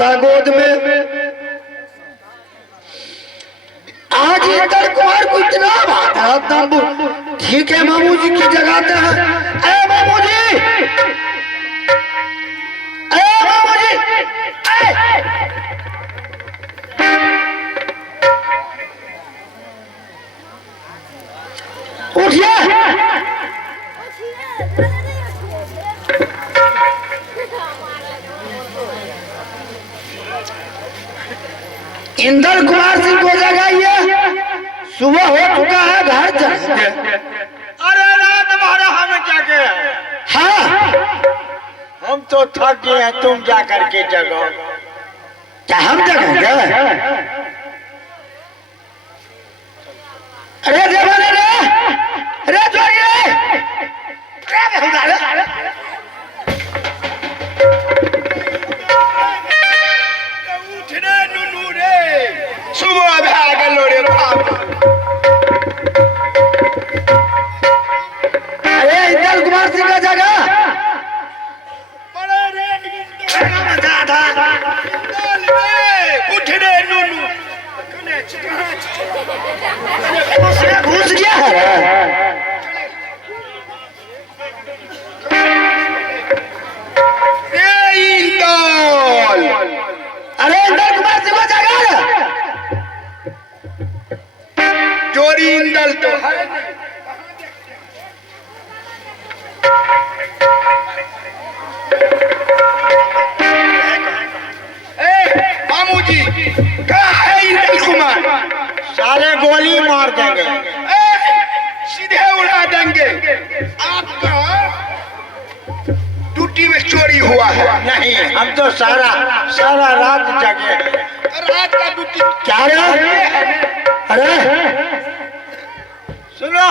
था गोद में। आज इंदल कुमार को इतना भागा तब ठीक है मामू जी की जगाते हैं। ए मामू जी, ए मामू जी, उठिए। इंदल कुमार सिंह को जगाइए, सुबह हो चुका है, घर चलेंगे। अरे रात हमारा हमें जागे। हाँ, हम तो थक गए हैं, तुम जा करके जगो। क्या हम जगेंगे? अरे देवान रे, अरे जोड़िए, अरे उठ रे नुनू रे, सुबह भाग लो रे बाबा। अरे इंदल कुमार सिंह का जगह उठ रे नुनू। घुस गया है। अरे इंदल कुमार सिंह को जगह जोरी इंदल तो है। मामू जी कहाँ है इंदल कुमार? सारे गोली मार देंगे, सीधे उड़ा देंगे। आपका ड्यूटी में चोरी हुआ है? नहीं, हम तो सारा रात जगे। रात का ड्यूटी क्या रे? अरे सुनो,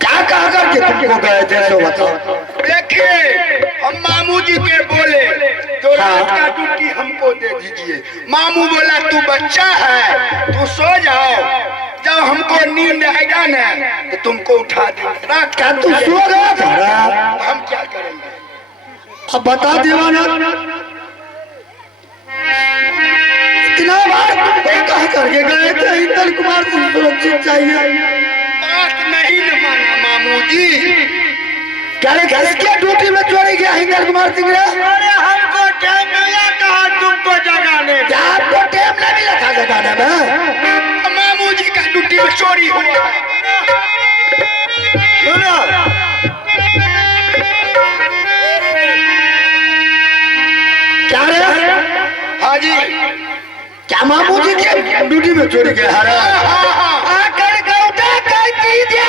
क्या कहा करके तुमको गए थे सो बताओ। देखिए हम मामू जी के बोले तो रात का ड्यूटी हमको दे दीजिए। मामू बोला तू बच्चा है, तू सो जाओ, जब हमको नींद आएगा ना तो तुमको उठा देंगे। रात क्या तू सो गया था? हम क्या करेंगे? अब बता दीवाना, इतना बार तुमको कहा करके गए थे इंदल कुमार सिंह सुरक्षित चाहिए। बात नहीं न माना मामू जी। क्या रे, किसके ड्यूटी में चोरी गया इंदल कुमार सिंह रे? अरे हमको टाइम मिला कहा तुमको जगाने? क्या आपको टाइम नहीं मिला था जगाने में? मामू जी का ड्यूटी में चोरी हुआ। सुनो, क्या रे? हाँ जी, क्या मामू जी के ड्यूटी में चोरी गया है? आकर गौटा कर दीजिए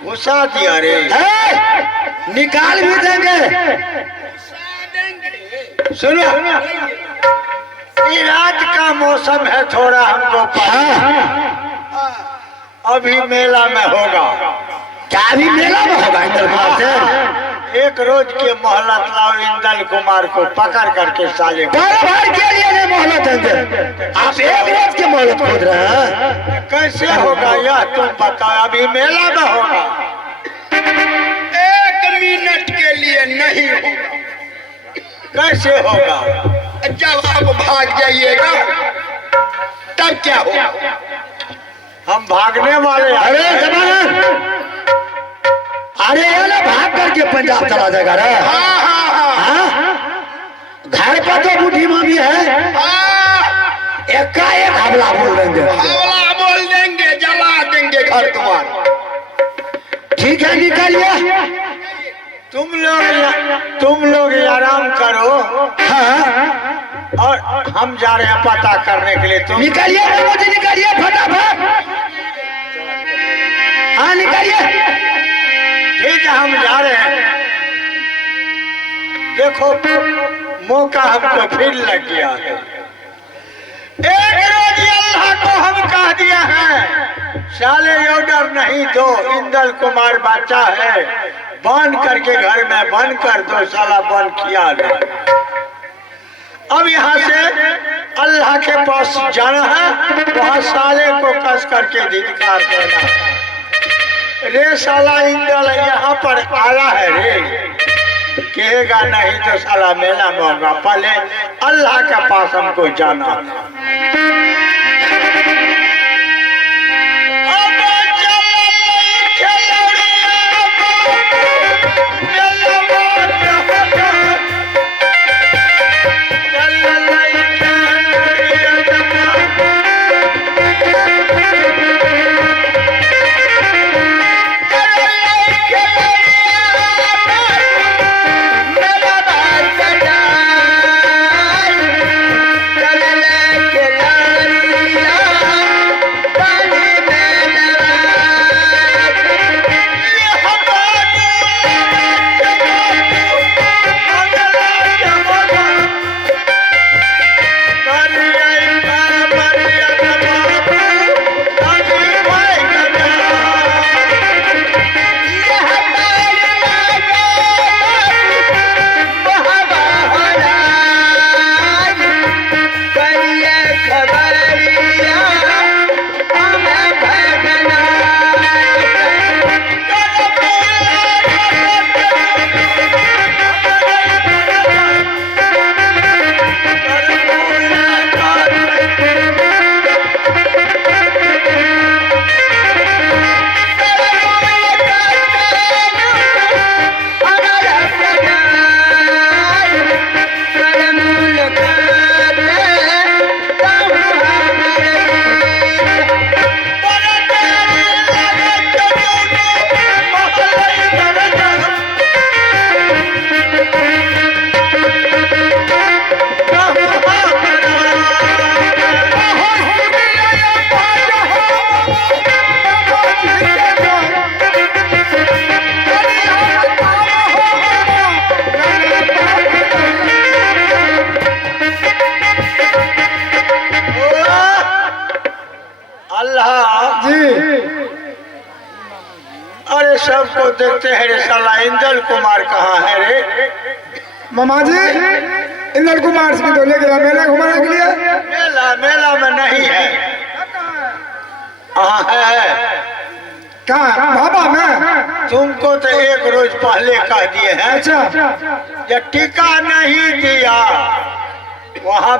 घुसा दिया रे। निकाल भी देंगे। सुनो, ये रात का मौसम है, थोड़ा हमको अभी मेला में होगा। क्या अभी मेला में होगा इंदल कुमार से? एक रोज के मोहलत लाओ, इंदल कुमार को पकड़ करके साले कारोबार के लिए मोहलत देंगे। आप एक रोज के मोहलत खोज रहे हैं? कैसे होगा यह तुम बताओ, अभी मेला में होगा। 1 मिनट के लिए नहीं होगा। कैसे होगा? जब आप भाग जाइएगा तब क्या होगा? हम भागने वाले। अरे जमाना, अरे ये ना भाग करके पंजाब चला जाएगा रे। घर पर तो बूढ़ी मामी है, एकाएक हमला बोल देंगे, हमला बोल देंगे, जला देंगे घर तुम्हारा। ठीक है निकालिए। तुम लोग आराम करो हाँ और हम जा रहे हैं पता करने के लिए। तुम निकालिए मामू जी, निकालिए फटाफट। हाँ निकालिए। ठीक है, हम जा रहे हैं। देखो मौका हमको फिर लग गया है। एक रोज अल्लाह को हम कह दिया है साले ऑर्डर नहीं दो, इंदल कुमार बच्चा है, बंद करके घर में बंद कर दो, साला बंद किया ना। अब यहाँ से अल्लाह के पास जाना है, वहाँ साले को कस करके धिक्कार देना। रे साला इंदल यहाँ पर आया है रे, कहेगा नहीं तो साला मेला में होगा। पहले अल्लाह के पास हमको जाना। सबको देखते हैं रे साला इंदल कुमार कहाँ है रे? मामा जी इंदल कुमार से तो ले गया मेला घुमाने के लिए। मेला में नहीं है। है कहाँ बाबा में? तुमको तो एक रोज पहले कह दिए हैं। अच्छा ये टीका नहीं दिया वहाँ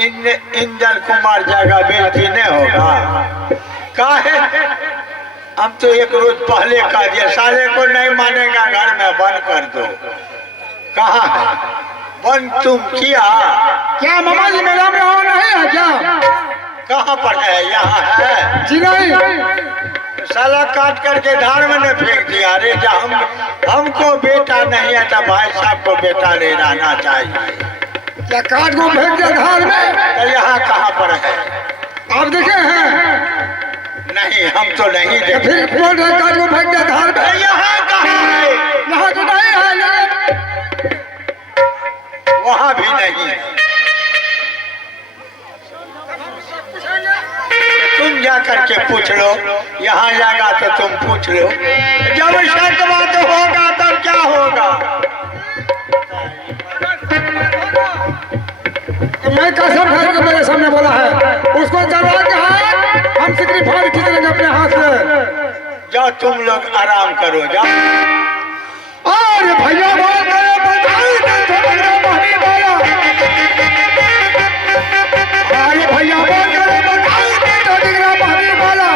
इंदल कुमार जगह बेइज्जती नहीं होगा। काहे हम तो एक रोज पहले कह दिए साले को नहीं मानेगा घर में बंद कर दो। कहाँ है बंद? तुम किया क्या मामा जी मेला में हो नहीं है क्या? कहाँ पर है? यहाँ है जी नहीं। साला काट करके धार में ने फेंक दिया। अरे जब हमको बेटा नहीं है तो भाई साहब को बेटा नहीं रहना चाहिए। क्या काट को फेंक दिया धार में? तो यहाँ कहाँ पर है? आप देखे हैं? नहीं हम तो नहीं तो देखे। फिर बोल रहे काट को फेंक दिया धार में। यहाँ कहाँ है? यहाँ तो नहीं है वहाँ भी नहीं है। तुम जा करके पूछ लो। यहाँ जाएगा तो तुम पूछ लो। जब शक बात होगा तब क्या होगा? तो मैं कसम खा के मेरे सामने बोला है उसको जलवा के हाथ हम सिकरी फाड़ खींच लेंगे अपने हाथ से। जाओ तुम लोग आराम करो जाओ। और भैया बोल रहे बताओ नहीं बोला। अरे भैया बोल रहे बताओ नहीं बोला।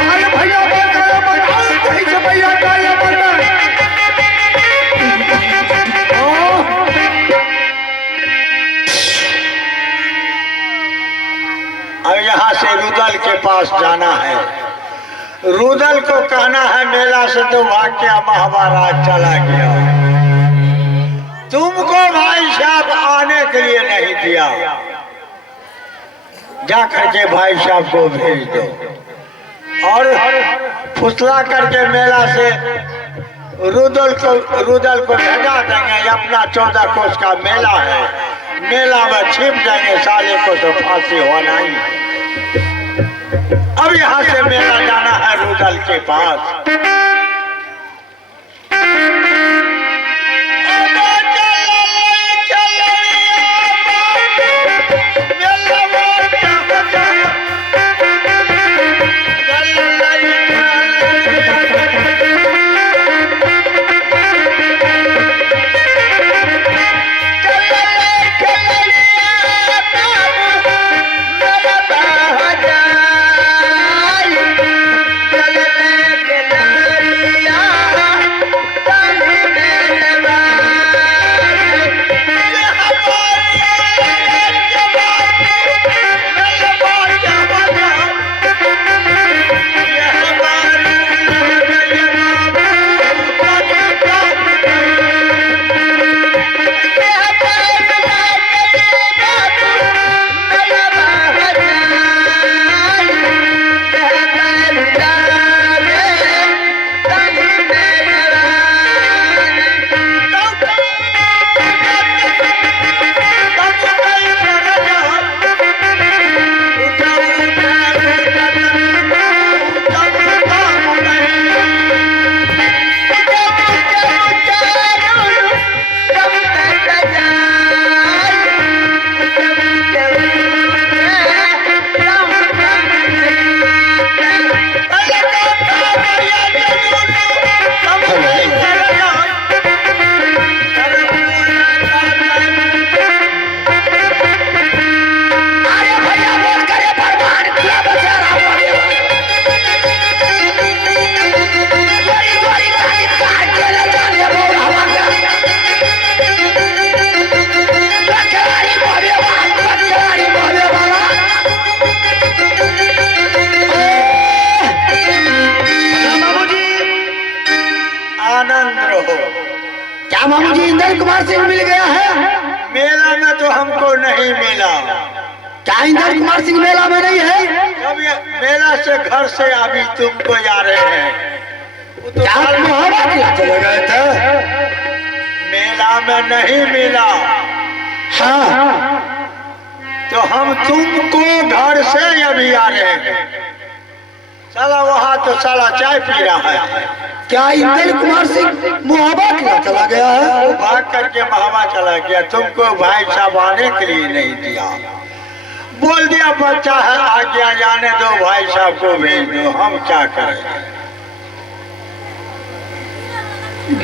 अरे भैया बोल रहे बताओ कहीं से भैया का ये बोल रहे। अब यहाँ से रुदल के बताना है। रुदल को कहना है मेला से तो भाग गया, महाराज चला गया। तुमको भाई साहब आने के लिए नहीं दिया, जा करके भाई साहब को भेज दो और फुसला करके मेला से रुदल को भगा देंगे। अपना 14 कोस का मेला है, मेला में छिप जाएंगे, साले को तो फांसी होना ही। अब यहाँ से मेला जाना है रुदल के पास। क्या मामू जी इंद्र कुमार सिंह मिल गया है? मेला में तो हमको नहीं मिला। क्या इंद्र कुमार सिंह मेला में नहीं है? जब ये मेला से घर से अभी तुमको जा रहे हैं, वो तो क्या हवा किला चले गए थे? मेला में नहीं मिला। हाँ तो हम तुमको घर से अभी आ रहे हैं। साला वहाँ तो साला चाय पी रहा है। क्या इंद्र कुमार सिंह मुहावा किला चला गया है? वो भाग करके महावा चला गया, तुमको भाई साहब आने के लिए नहीं दिया। बोल दिया बच्चा है आ गया, जाने दो भाई साहब को भेज दो, हम क्या करें।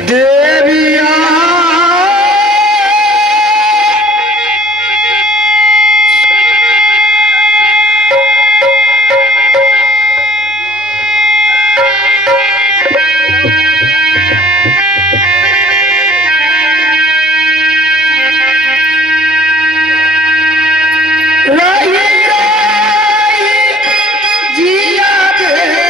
देविया जिया देवी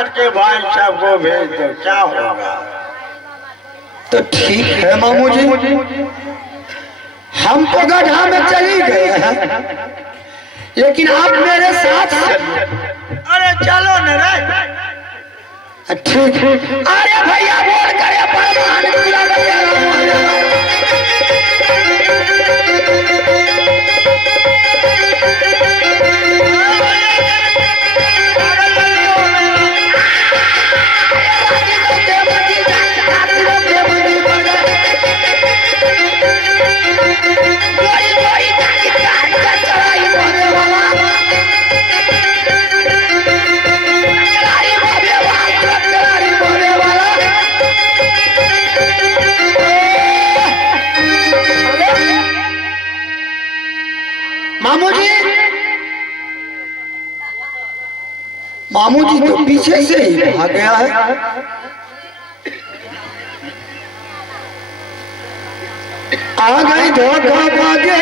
करके भाई साहब को भेज दो, क्या होगा? तो ठीक है मामू जी, हम तो गड्ढा में चली गए हैं, लेकिन आप मेरे साथ चलिए। अरे चलो न रे। ठीक है। अरे भैया बोल करे परमान पूरा भैया। मामू जी तो पीछे से ही भाग गया है। आ गई धोखा बाजे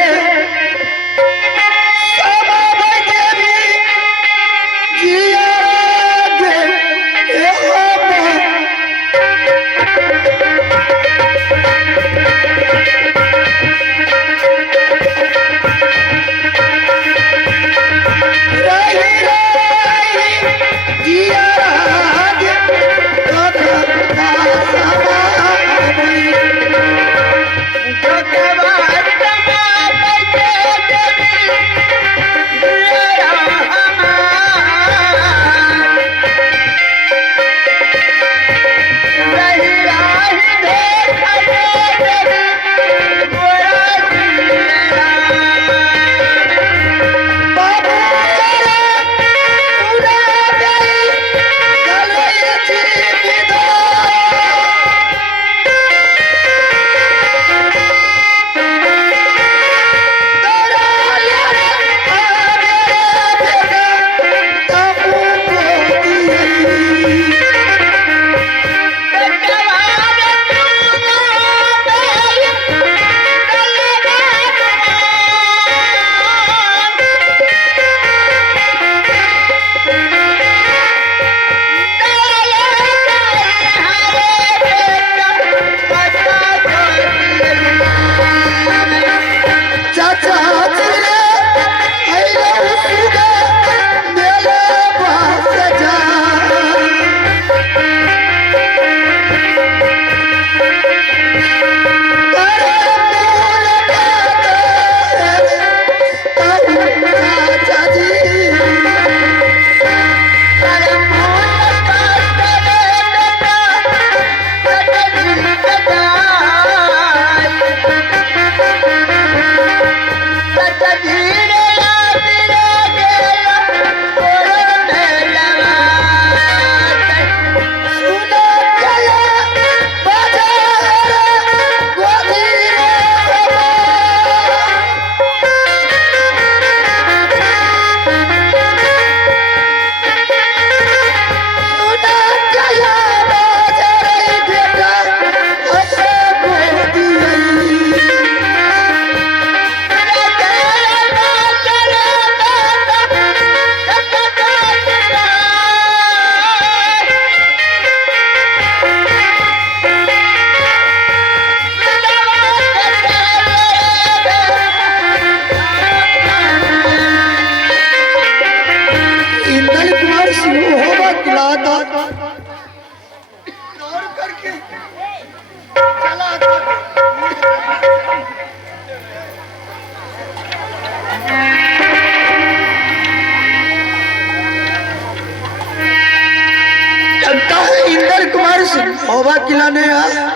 होगा खिलाने आया।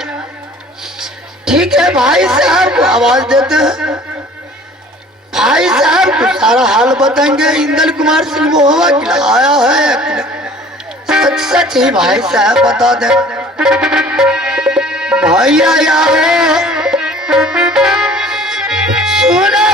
ठीक है भाई साहब को आवाज देते हैं, भाई साहब को सारा हाल बताएंगे। इंदल कुमार सिंह मोहवा खिलाया है, सच सच ही भाई साहब बता दे। भैया यार सुनो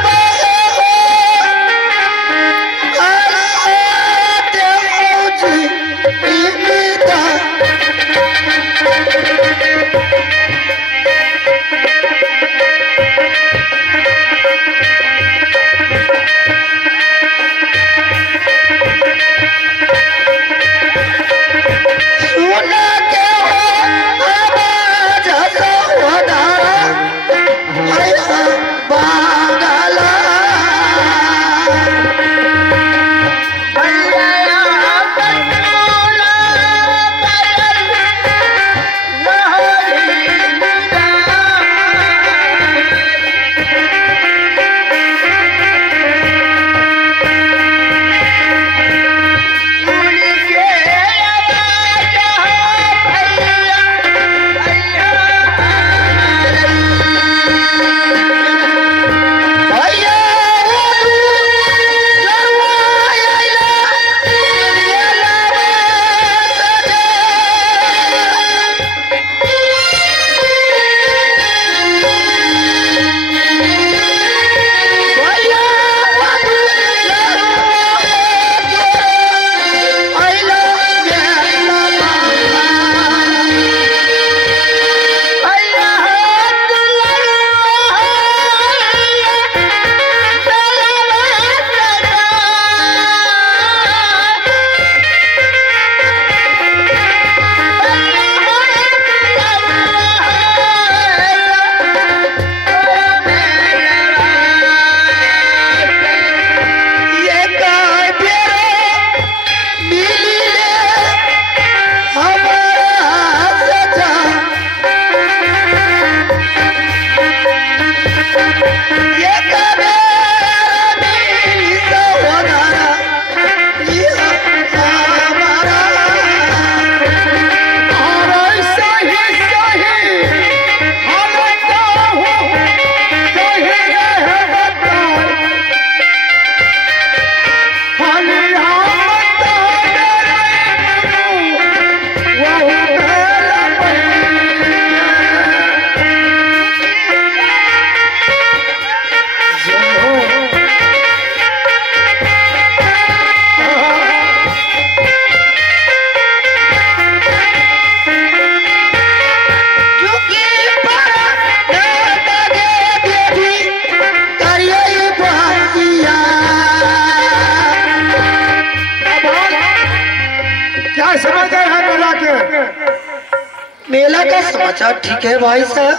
मेला का समाचार ठीक है भाई साहब।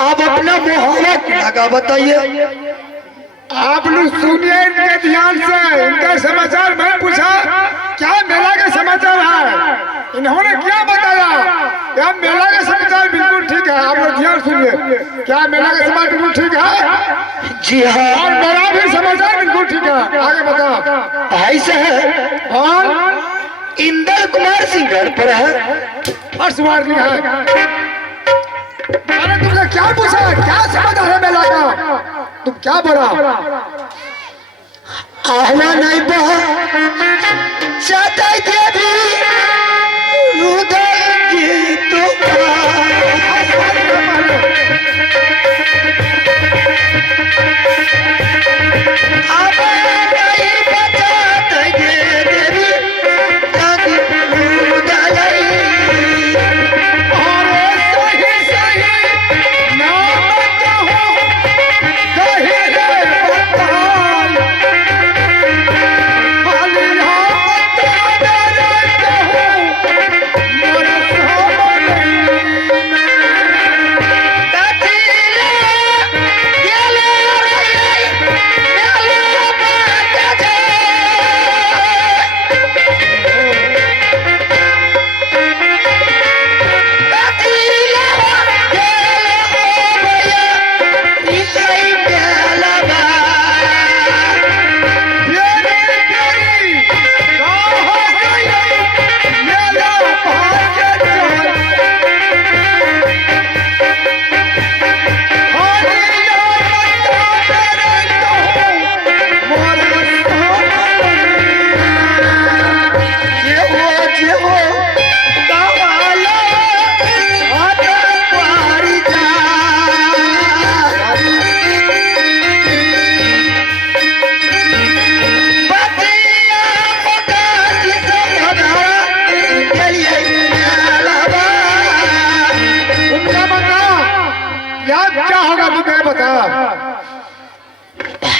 आप अपना मोहल्ला किला का बताइए। आप लोग सुनिए इनके ध्यान से, इनका समाचार मैं पूछा क्या मेला का समाचार है, इन्होंने क्या बताया? क्या मेला का समाचार बिल्कुल ठीक है? आप लोग ध्यान सुनिए, क्या मेला का समाचार बिल्कुल ठीक है? जी हाँ। और मेरा भी समाचार बिल्कुल ठीक है, आगे बताओ। भाई साहब और इंदल कुमार सिंह घर पर है। हर्षवार की है। अरे तुमने क्या पूछा, क्या समाचार है मेला का? तुम क्या बोला? आहवा नहीं बहुत चाहता देवी रुदल की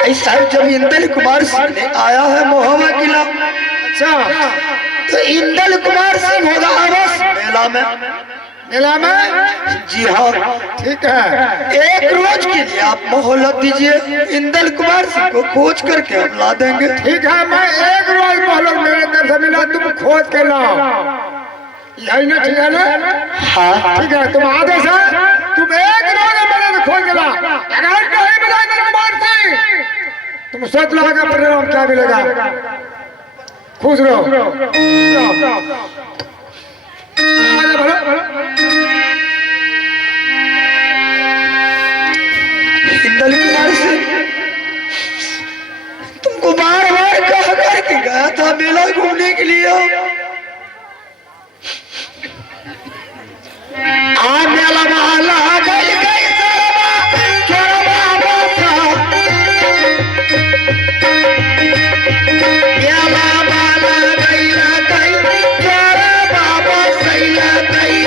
भाई साहब जब इंदल कुमार सिंह ने आया है मोहम्मद किला, अच्छा तो इंदल कुमार सिंह होगा अवश्य मेला में। मेला में? जी हाँ ठीक है। एक रोज के लिए आप मोहलत दीजिए, इंदल कुमार सिंह को खोज करके हम ला देंगे। ठीक है, मैं एक रोज मोहलत मेरे तरफ से मिला, तुम खोज के लाओ, यही ना? ठीक है ना? हाँ ठीक है, तुम आदेश है, तुम एक रोज मेरे से खोज के ला। अगर नहीं मिला इंदल कुमार सिंह, तुम सोच लो का परिणाम क्या मिलेगा। खुश रहो। इंदल कुमार सिंह तुमको बार बार कहा करके गया था मेला घूमने के लिए। आ मेला वाला गई गई सरवा, चोरवा बसा। मेला वाला गई ना गई, चोरवा बसैला गई।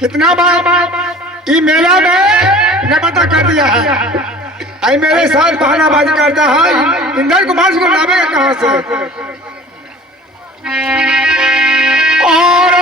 कितना बार ई मेला में न पता कर दिया है। आई मेरे साथ बहानाबाजी करता है। इंदल कुमार को लावेगा कहाँ से? और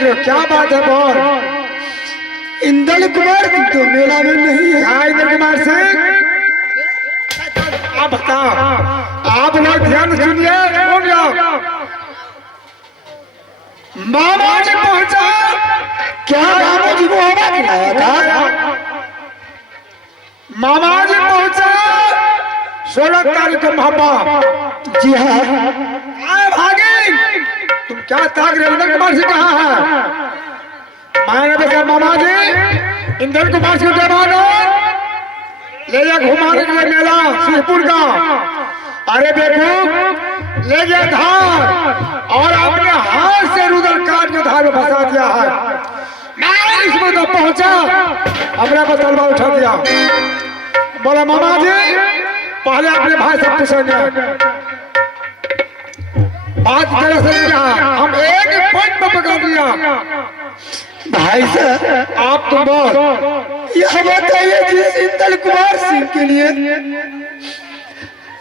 पूछ रहे हो? क्या बात है बोल। इंदल कुमार सिंह तो मेला में नहीं है। क्या इंद्र कुमार सिंह? आप बताओ, आप लोग ध्यान से सुनिए, सुन जाओ। मामा जी पहुंचा। क्या मामू जी को हवा खिलाया था? मामा जी पहुंचा 16 तारीख को महापा। जी हाँ। आए भागे, तुम क्या ताक रहे हो? इंद्र कुमार सिंह कहाँ है? मैंने देखा मामा जी इंद्र कुमार सिंह के मानो ले जा घुमाने के लिए मेला शिवपुर का। अरे देखो ले गया धार और अपने हाथ से रुदल काट के धार में फंसा दिया है। मैं इसमें तो पहुंचा, हमने को तलवार उठा दिया। बोला मामा जी पहले अपने भाई से पूछेंगे। बात दरअसल क्या है, हम एक पॉइंट में पकड़ लिया। भाई साहब आप तुम बोल। यह बताइए जिस इंदल कुमार सिंह के लिए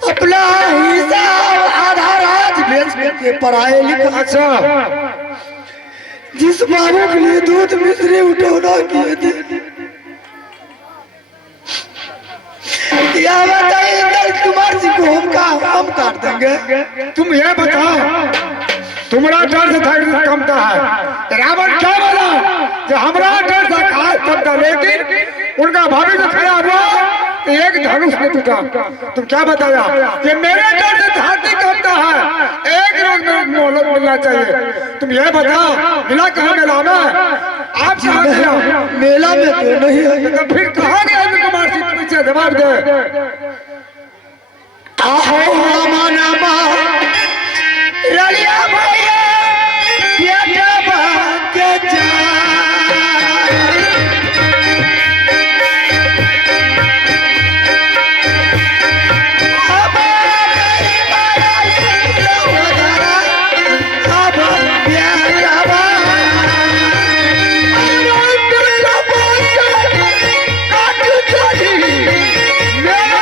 अपना हिसाब आधा राज बेच करके पढ़ाए लिखा, अच्छा जिस बाबू के लिए दूध मिश्री उठौना किए थे, यह बताइए इंदल कुमार सिंह को हम काट देंगे। तुम ये बताओ, तुम्हारा डर से था कमता है। रावण क्या बोला कि हमारा डर से खास कमता, लेकिन उनका भाभी जो खड़ा हुआ तो एक धनुष ने टूटा। तुम क्या बताया कि मेरे डर से धरती कमता है, एक रोज में मोहलत मिलना चाहिए। तुम ये बताओ मिला कहाँ मेला में? आप कहाँ गया? मेला में तो नहीं है। तो फिर कहाँ गया इंद्र कुमार सिंह? पीछे जवाब दे। आहो रामा रलिया भैया बेटा भाग्य जा। अब मेरी माया सौदारा, अब प्यारा काट चली मेरा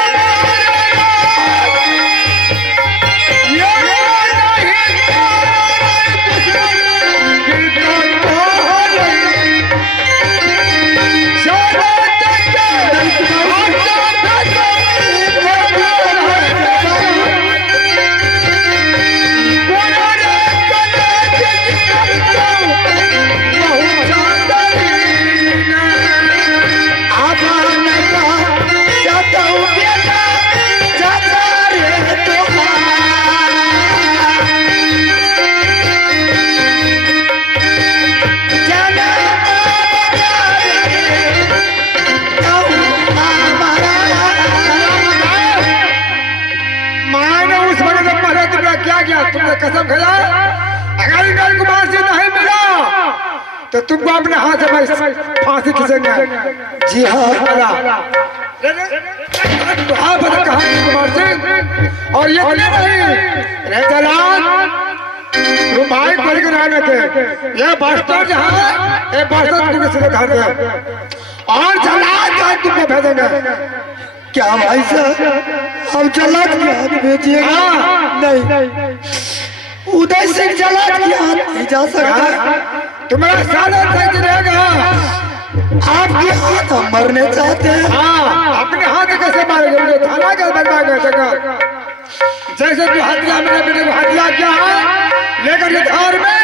तुमने कसम खाया अगर इंद्र कुमार सिंह नहीं मिला तो तुमको अपने हाथ से मैं फांसी खींचेंगे। जी हाँ। हाँ बता कहाँ इंद्र कुमार सिंह? और ये नहीं जलाल तुम भाई पढ़ के रहने थे, ये बस्तर जहाँ ये बस्तर तुमने सीधे घर दे और जलाल जाए तुमको भेजेंगे। क्या भाई साहब हम जलाद के हाथ भेजिएगा? नहीं, उदय सिंह जलाद के हाथ नहीं जा सकता। तुम्हारा सादा सच रहेगा। आपके हाथ हम मरने चाहते हैं। हाँ, अपने हाथ कैसे मारेंगे? मुझे थाना का बनवा गया जगह। जैसे तू हत्या मेरे बेटे को हत्या किया है लेकर के धार में,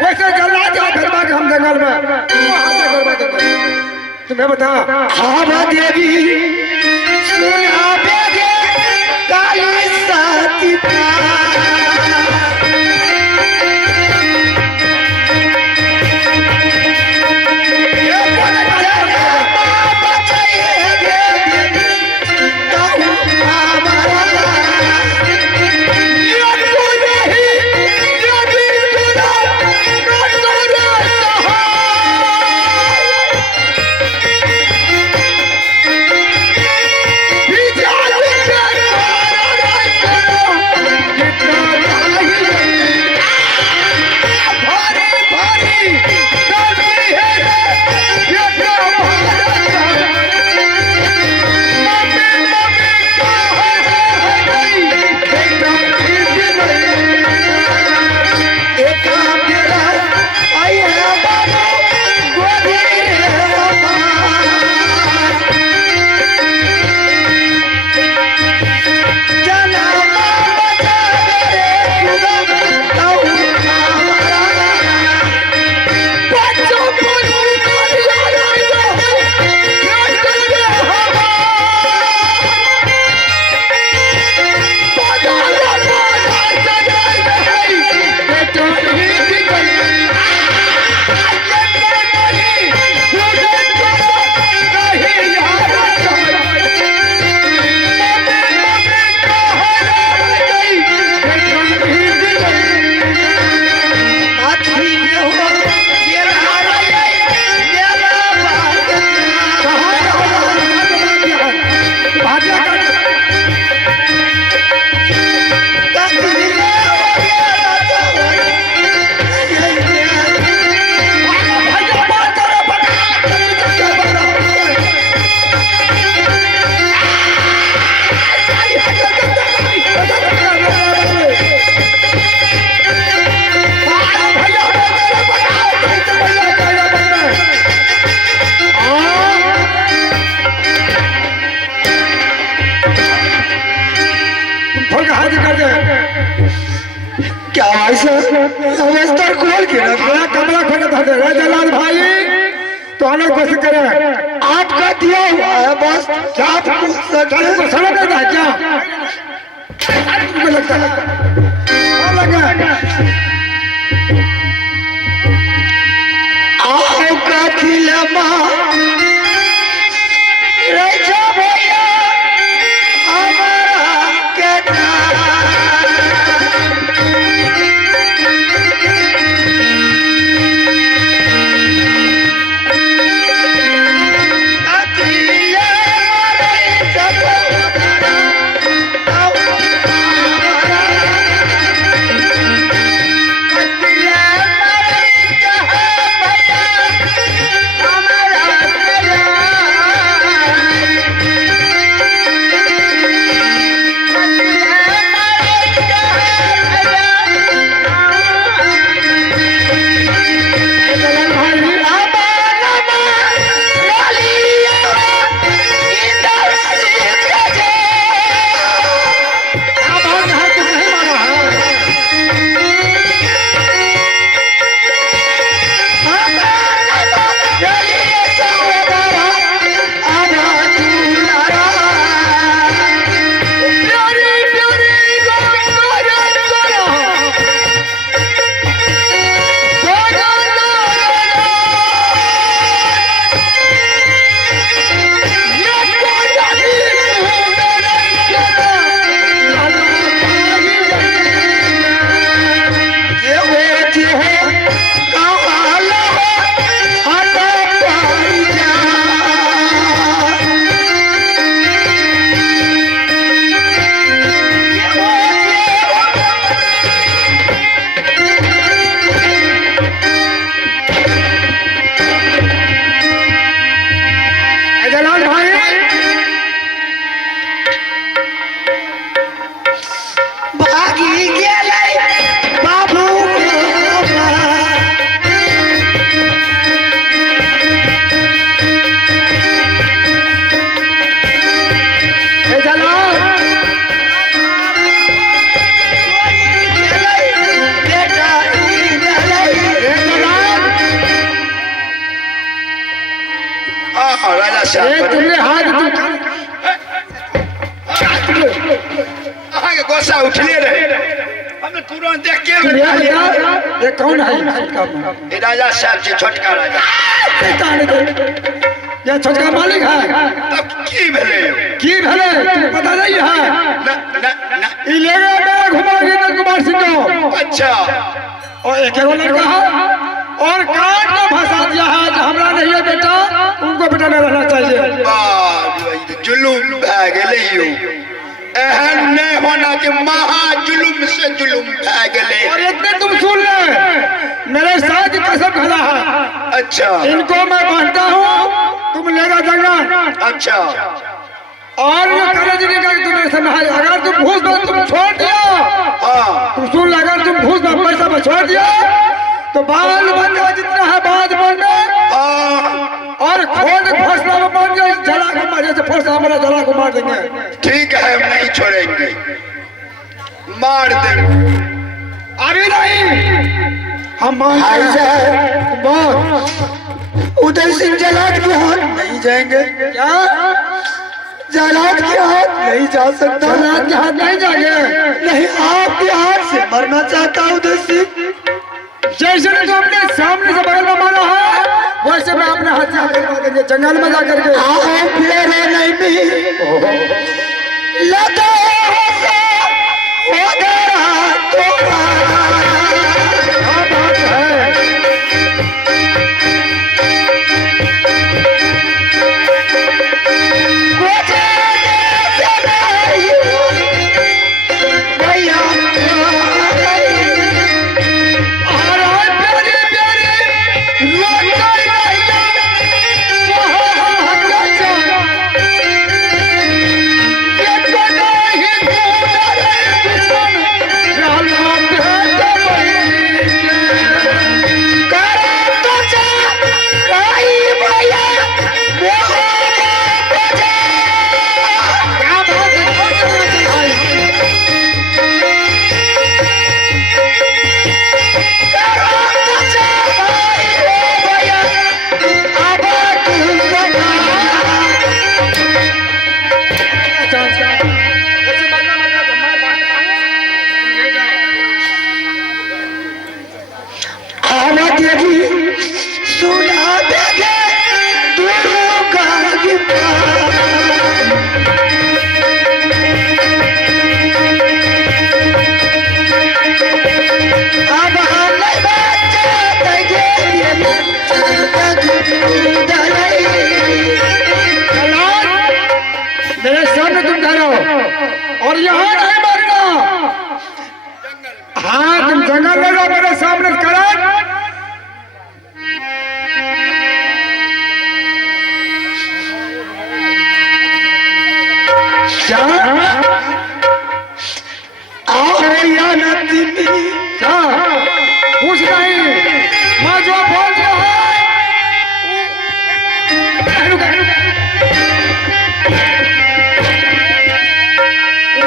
वैसे जला जा भरवा के हम जंगल में हत्या करवा देंगे। तुम्हें बता। हाँ देवी सुना बेगे काली साथी कितना भाई तो हम लोग कोशिश करें। आपका दिया हुआ है बस, क्या आप पूछ सकते हैं? तुमको समझ आता है क्या? तुमको लगता है हाँ लगा। आओ का खिलमा रजा भैया हमारा कहना तुमने हाथ गोसा उठले रहे, हमने तुरंत देख के ये कौन है? ये राजा साहब जी, छोटका राजा। ये छोटका मालिक है। तब की भेले? की भेले तुम पता नहीं है? न ये लेगा मेरा घुमा के इंदल कुमार सिंह को। अच्छा, और एक एगो लड़का है और काट को फंसा दिया है जो हमरा नहीं है बेटा, उनको बेटा नहीं रहना चाहिए। बाप जुलूम भए गेलै यौ, एहन नहीं होना कि महा जुलूम से जुलूम भए गेलै। और इतने तुम सुन ले, मेरे साथ की कसम खा है। अच्छा, इनको मैं बांटता हूँ, तुम लेगा जंगल। अच्छा, और ये करे जी का तुम्हें संभाल, अगर तुम घूस में तुम छोड़ दिया, हाँ, तुम सुन ले, अगर तुम घूस में पैसा में छोड़ दिया तो बाल बन जाए जितना है बाद बन में, हाँ, और खोद घोसला में बन जाए, जला को मार, जैसे फौसा हमारा जला को मार देंगे। ठीक है, हम नहीं छोड़ेंगे, मार देंगे। अभी नहीं, हम मानते हैं। बहुत उदय सिंह जलाद के हाथ नहीं जाएंगे। क्या जलाद के हाथ नहीं जा सकता। जलाद के हाथ नहीं जाएंगे। नहीं, आपके हाथ से मरना चाहता हूँ उदय सिंह। जैसे ने तो अपने सामने से बगल में मारा है, वैसे मैं अपने हाथ से हाथ लगा देंगे जंगल में जाकर के। आओ फिर नहीं भी लगा और यहाँ नहीं मारना। हाँ तुम जंगल में जाओ, मेरे सामने करा। क्या आओ या नदी क्या कुछ नहीं, मैं जो बोल रहा है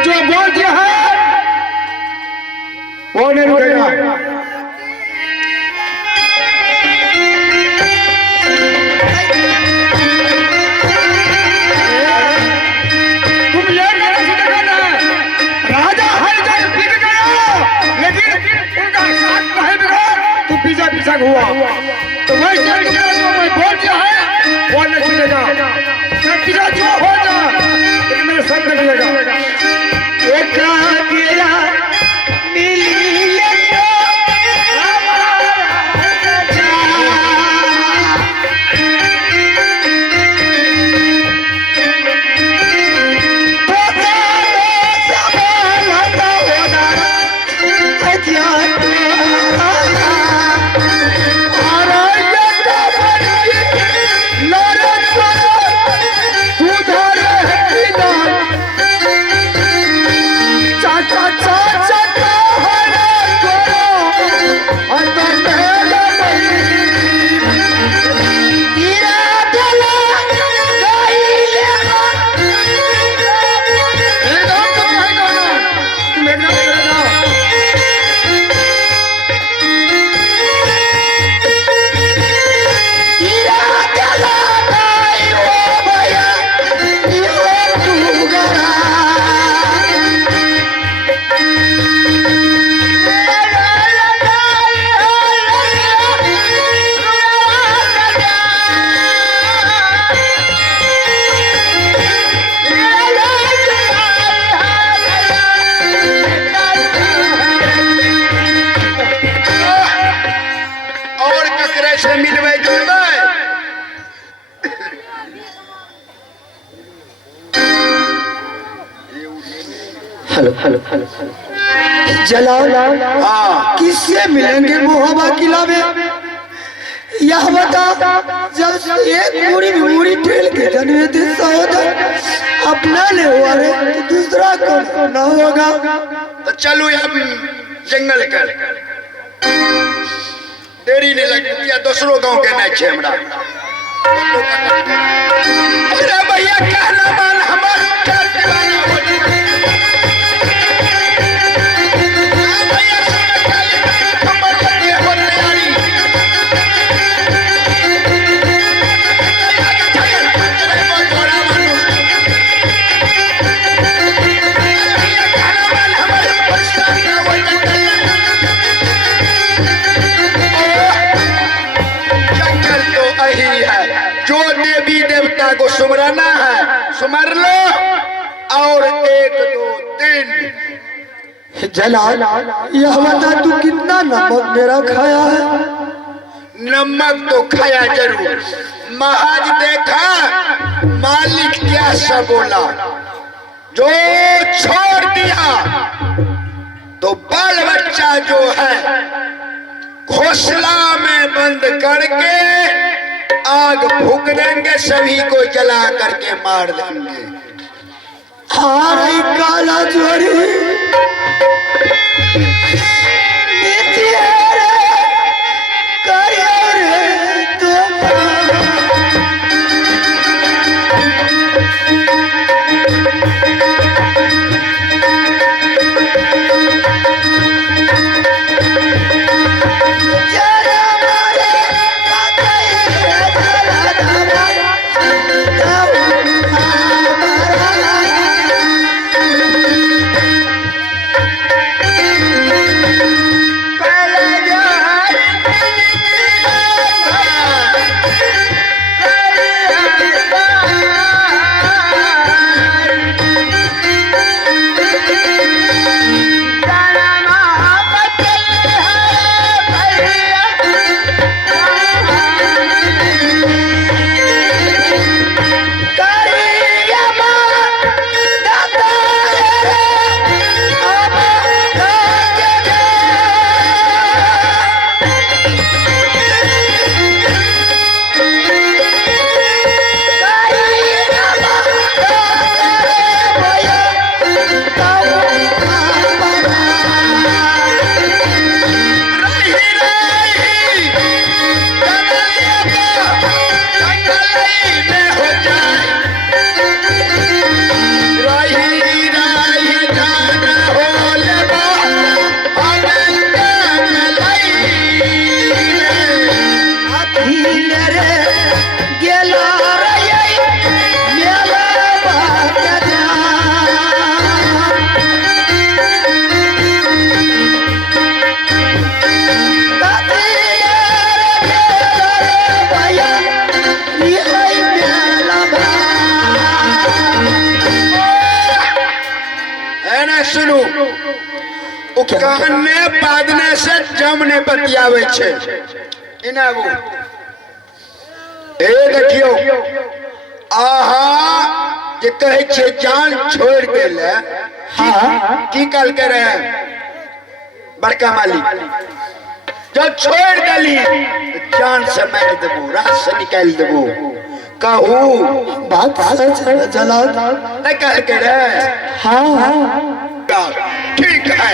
जो बोल दिया है वो नहीं रुकेगा। तुम ये राजा हर जगह बिक गया, लेकिन उनका साथ नहीं बिगड़ा, तू पीछा पीछा हुआ। तो वैसे तुमने जो मैं बोल दिया है वो नहीं छूटेगा। मैं पीछा जो हो जा, लेकिन मेरे सर में मिलेगा। एक मेरा मिली से मिलवे जुलवे। हेलो हेलो हेलो जलाल, हाँ किससे मिलेंगे मोहबा किला में? यह बता, जब एक मुड़ी ठेल के जन्मे थे सहोदर अपना ले हुआ रे, तो दूसरा कौन ना होगा? तो चलो अब जंगल कर, देरी नहीं लगती। दूसरों गांव के नहीं छे हमरा। अरे भैया कहना मान हमार क्या दीवाना हो। जो देवी देवता को सुमराना है सुमर लो, और 1 2 3। जलाल, यह बता तू कितना नमक मेरा खाया है? नमक तो खाया जरूर, महाज देखा मालिक क्या सब बोला। जो छोड़ दिया तो बाल बच्चा जो है घोंसला में बंद करके आग फूक देंगे, सभी को जला करके मार देंगे। हारे काला जोड़ी सुनू ओ कहने बादने से जमने बतियावे छे इना वो ए देखियो आहा जे कहे छे जान छोड़ देले हाँ की कल करे बड़का मालिक जब छोड़ दली जान से मार देबो रात से निकाल देबो कहू बात सच है जलाल नहीं कह के रे हाँ ठीक है